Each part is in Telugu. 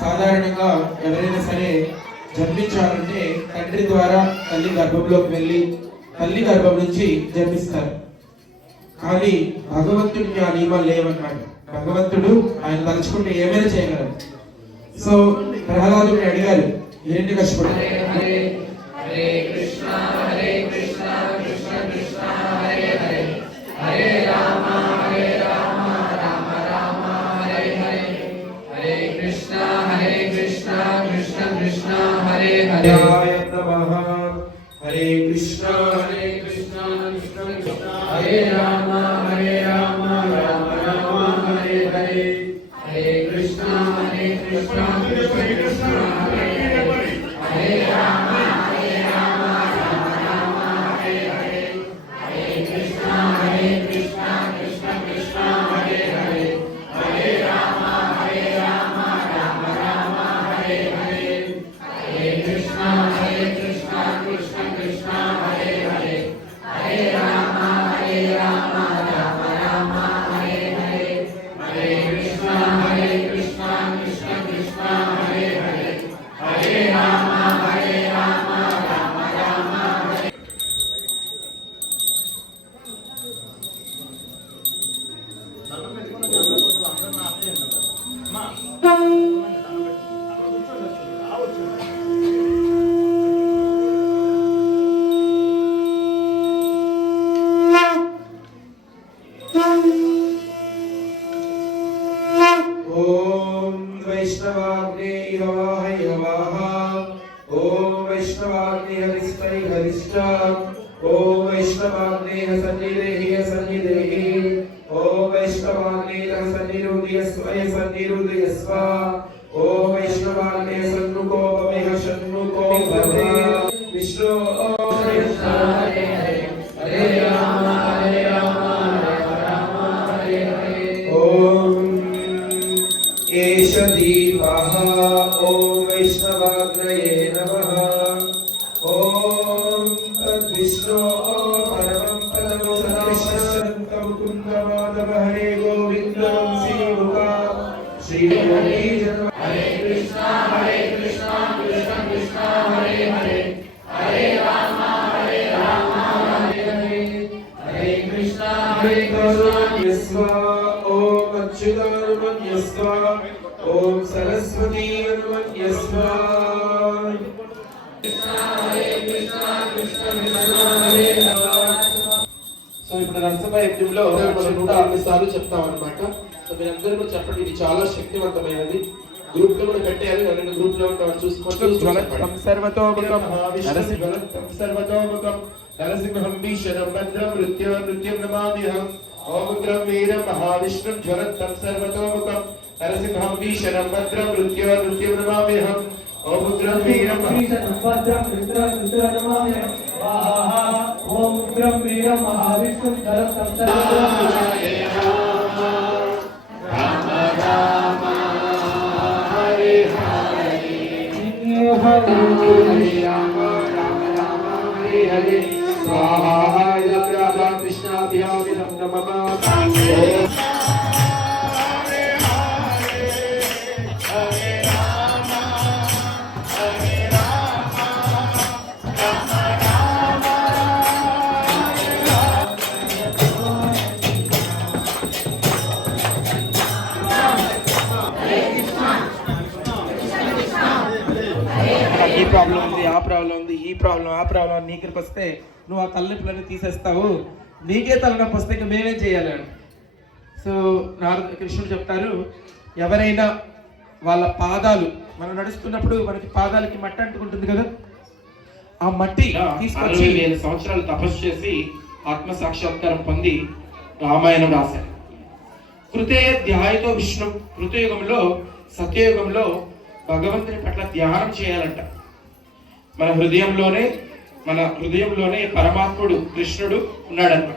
సాధారణంగా ఎవరైనా సరే జన్మించాలంటే తండ్రి ద్వారా తల్లి గర్భంలోకి వెళ్ళి తల్లి గర్భం నుంచి జన్మిస్తారు. కానీ భగవంతుడికి ఆ నియమాలు లేవన్నాడు భగవంతుడు ఆయన తలుచుకుంటే ఏమైనా చేయగలరు సో ప్రహ్లాదుడిని అడిగారు ఏంటి కష్టపడు हवाहै हवाः ॐ वैष्णवाग्ने हरिष्ठै हरिष्ठ ॐ वैष्णवाग्ने हसन्निदेहि हसन्निदेहि ॐ वैष्णवाग्ने हसन्निरुदयस्व हसन्निरुदयस्व ॐ वैष्णवाग्ने सन्नुको भवे हसन्नुको भवे। ఓం అచ్యుతానుమన్యస్వ ఓం సరస్వతీ అనుమన్యస్వ సో ఇప్పుడు నరసింహ యజ్ఞంలో మనం నూట అరవై సార్లు చెప్తాం అనమాట సో మీరందరూ కూడా చెప్పండి ఇది చాలా శక్తివంతమైనది. గ్రూప్లో కూడా పెట్టారు ఎవరైనా గ్రూప్లో ఉంటారు చూసుకోండి. జ్వలత్వం సర్వతోముఖం नरसिंहं वि शरणं भद्रं नृत्यं नृत्यं नमाम्यहम् ओमुग्रं वीरं महाविष्णुं ज्वलन्तं सर्वतोमुखं। नरसिंहं वि शरणं भद्रं नृत्यं ఆ ప్రాబ్లం ఉంది ఈ ప్రాబ్లం ఆ ప్రాబ్లం నీ ఇక్కడికి వస్తే నువ్వు ఆ తలనొప్పులన్నీ తీసేస్తావు. నీకే తలనొప్పి వస్తే ఇంకా మేమేం చేయాలి అని. సో నారద కృష్ణుడు చెప్తారు ఎవరైనా వాళ్ళ పాదాలు మనం నడుస్తున్నప్పుడు మనకి పాదాలకి మట్టి అంటుకుంటుంది కదా? ఆ మట్టి తీసుకొచ్చి వేల సంవత్సరాలు తపస్సు చేసి ఆత్మ సాక్షాత్కారం పొంది రామాయణం రాశారు. కృతయ ధ్యాయతో విష్ణు కృతయుగంలో సత్యయుగంలో భగవంతుని పట్ల ధ్యానం చేయాలంట. మన హృదయంలోనే మన హృదయంలోనే పరమాత్ముడు కృష్ణుడు ఉన్నాడన్నమాట.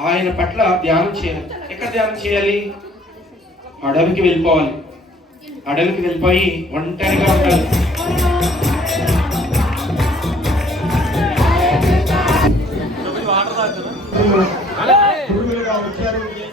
ఆయన పట్ల ధ్యానం చేయాలి. ఎక్కడ ధ్యానం చేయాలి? అడవికి వెళ్ళిపోవాలి. అడవికి వెళ్ళిపోయి ఒంటరిగా ఉండాలి. వచ్చారు.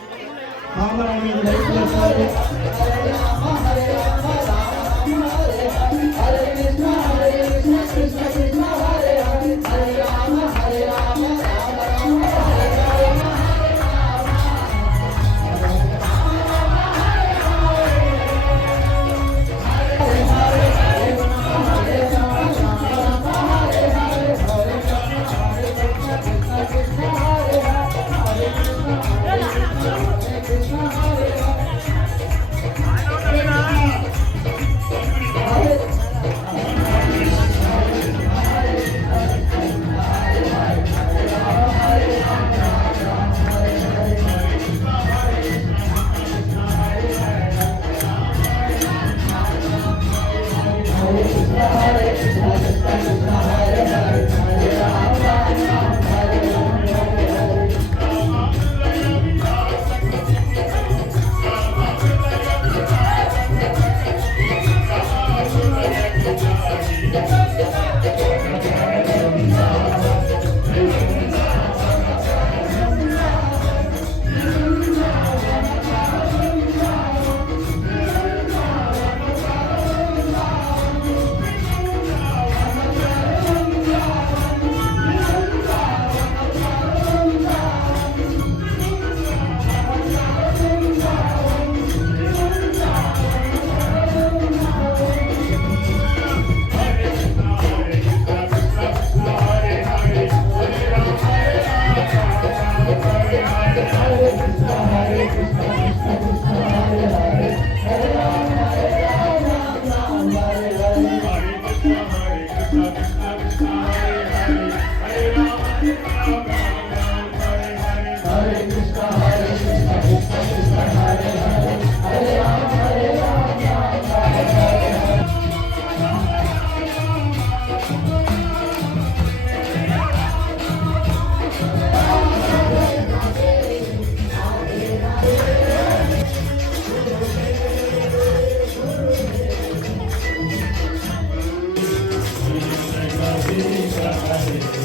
Gracias.